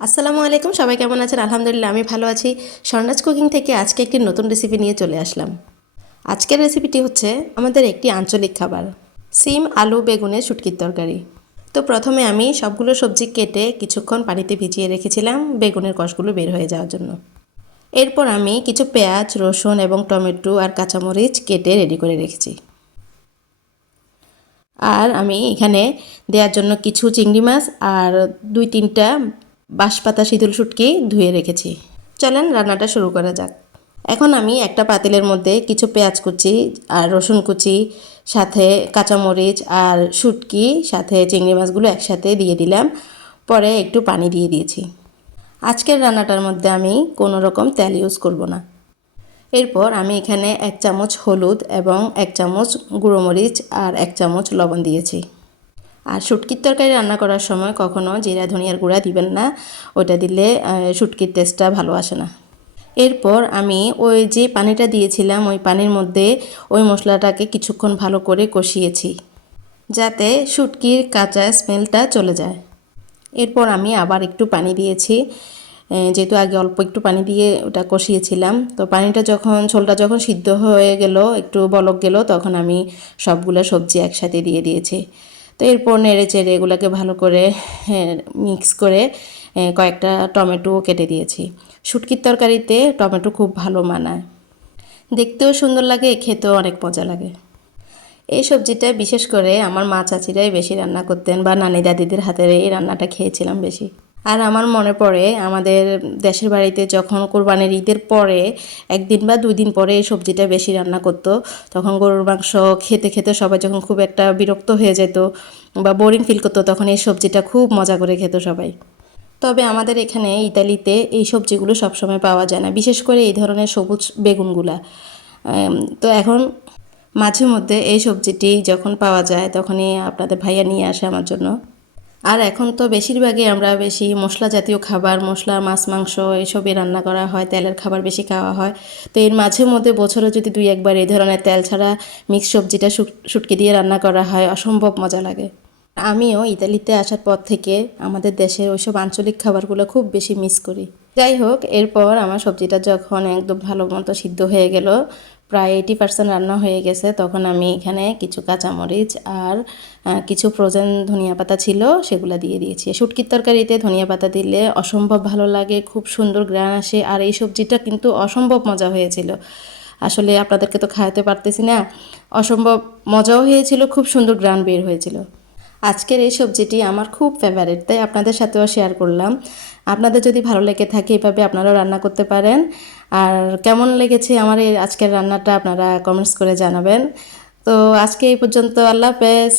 আসসালামু আলাইকুম, সবাই কেমন আছেন? আলহামদুলিল্লাহ আমি ভালো আছি। স্বর্ণাজ কুকিং থেকে আজকে একটি নতুন রেসিপি নিয়ে চলে আসলাম। আজকের রেসিপিটি হচ্ছে আমাদের একটি আঞ্চলিক খাবার, সিম আলু বেগুনের শুটকির তরকারি। তো প্রথমে আমি সবগুলো সবজি কেটে কিছুক্ষণ পানিতে ভিজিয়ে রেখেছিলাম বেগুনের কষগুলো বের হয়ে যাওয়ার জন্য। এরপর আমি কিছু পেঁয়াজ, রসুন এবং টমেটো আর কাঁচামরিচ কেটে রেডি করে রেখেছি। আর আমি এখানে দেওয়ার জন্য কিছু চিংড়ি মাছ আর 2-3টা বাঁশপাতা শীতল শুটকি ধুয়ে রেখেছি। চলেন রান্নাটা শুরু করা যাক। এখন আমি একটা পাতিলের মধ্যে কিছু পেঁয়াজ কুচি আর রসুন কুচি, সাথে কাঁচামরিচ আর শুটকি, সাথে চিংড়ি মাছগুলো একসাথে দিয়ে দিলাম। পরে একটু পানি দিয়ে দিয়েছি। আজকের রান্নাটার মধ্যে আমি কোনো রকম তেল ইউজ করব না। এরপর আমি এখানে 1 চামচ হলুদ এবং 1 চামচ গুঁড়ো মরিচ আর 1 চামচ লবণ দিয়েছি। আর শুটকির তরকারি রান্না করার সময় কখনো জিরা ধনিয়ার গুঁড়া দিবেন না, ওটা দিলে শুটকির টেস্টটা ভালো আসে না। এরপর আমি ওই যে পানিটা দিয়েছিলাম ওই পানির মধ্যে ওই মশলাটাকে কিছুক্ষণ ভালো করে কষিয়েছি, যাতে শুটকির কাঁচা স্মেলটা চলে যায়। এরপর আমি আবার একটু পানি দিয়েছি, যেহেতু আগে অল্প একটু পানি দিয়ে ওটা কষিয়েছিলাম। তো পানিটা যখন ঝোলটা যখন সিদ্ধ হয়ে গেল, একটু বলক গেল, তখন আমি সবগুলো সবজি একসাথে দিয়ে দিয়েছি। তো এরপর নেড়ে চেড়ে এগুলোকে ভালো করে মিক্স করে কয়েকটা টমেটো কেটে দিয়েছি। শুটকির তরকারিতে টমেটো খুব ভালো মানায়, দেখতেও সুন্দর লাগে, খেতেও অনেক মজা লাগে। এই সবজিটা বিশেষ করে আমার মা চাচিরাই বেশি রান্না করতেন, বা নানি দাদিদের হাতের এই রান্নাটা খেয়েছিলাম বেশি। আর আমার মনে পড়ে আমাদের দেশের বাড়িতে যখন কোরবানির ঈদের পরে 1 দিন বা 2 দিন পরে এই সবজিটা বেশি রান্না করতো, তখন গরুর মাংস খেতে খেতে সবাই যখন খুব একটা বিরক্ত হয়ে যেত বা বোরিং ফিল করতো, তখন এই সবজিটা খুব মজা করে খেত সবাই। তবে আমাদের এখানে ইতালিতে এই সবজিগুলো সবসময় পাওয়া যায় না, বিশেষ করে এই ধরনের সবুজ বেগুনগুলা। তো এখন মাঝে মধ্যে এই সবজিটি যখন পাওয়া যায় তখনই আপনাদের ভাইয়া নিয়ে আসে আমার জন্য। আর এখন তো বেশিরভাগই আমরা বেশি মশলা জাতীয় খাবার, মশলা, মাছ মাংস এসবই রান্না করা হয়, তেলের খাবার বেশি খাওয়া হয়। তো এর মাঝে মধ্যে বছরে যদি 2-1 বার এই ধরনের তেল ছাড়া মিক্স সবজিটা শুটকি দিয়ে রান্না করা হয়, অসম্ভব মজা লাগে। আমিও ইতালিতে আসার পর থেকে আমাদের দেশের ওইসব আঞ্চলিক খাবারগুলো খুব বেশি মিস করি। যাই হোক, এরপর আমার সবজিটা যখন একদম ভালো মতো সিদ্ধ হয়ে গেল, প্রায় 80% রান্না হয়ে গেছে, তখন আমি এখানে কিছু কাঁচামরিচ আর কিছু ফ্রোজেন ধনিয়া পাতা ছিল সেগুলো দিয়ে দিয়েছি। শুটকির তরকারিতে ধনিয়া পাতা দিলে অসম্ভব ভালো লাগে, খুব সুন্দর গ্রান আসে। আর এই সবজিটা কিন্তু অসম্ভব মজা হয়েছিল। আসলে আপনাদেরকে তো খাওয়াতে পারতেছি না, অসম্ভব মজাও হয়েছিল, খুব সুন্দর গ্রান বের হয়েছিল। আজকের এই সবজিটি আমার খুব ফেভারিট, তাই আপনাদের সাথেও শেয়ার করলাম। আপনাদের যদি ভালো লেগে থাকে এভাবে আপনারাও রান্না করতে পারেন। আর কেমন লেগেছে আমার এই আজকের রান্নাটা আপনারা কমেন্টস করে জানাবেন। তো আজকে এই পর্যন্ত, আল্লাহ হাফেজ।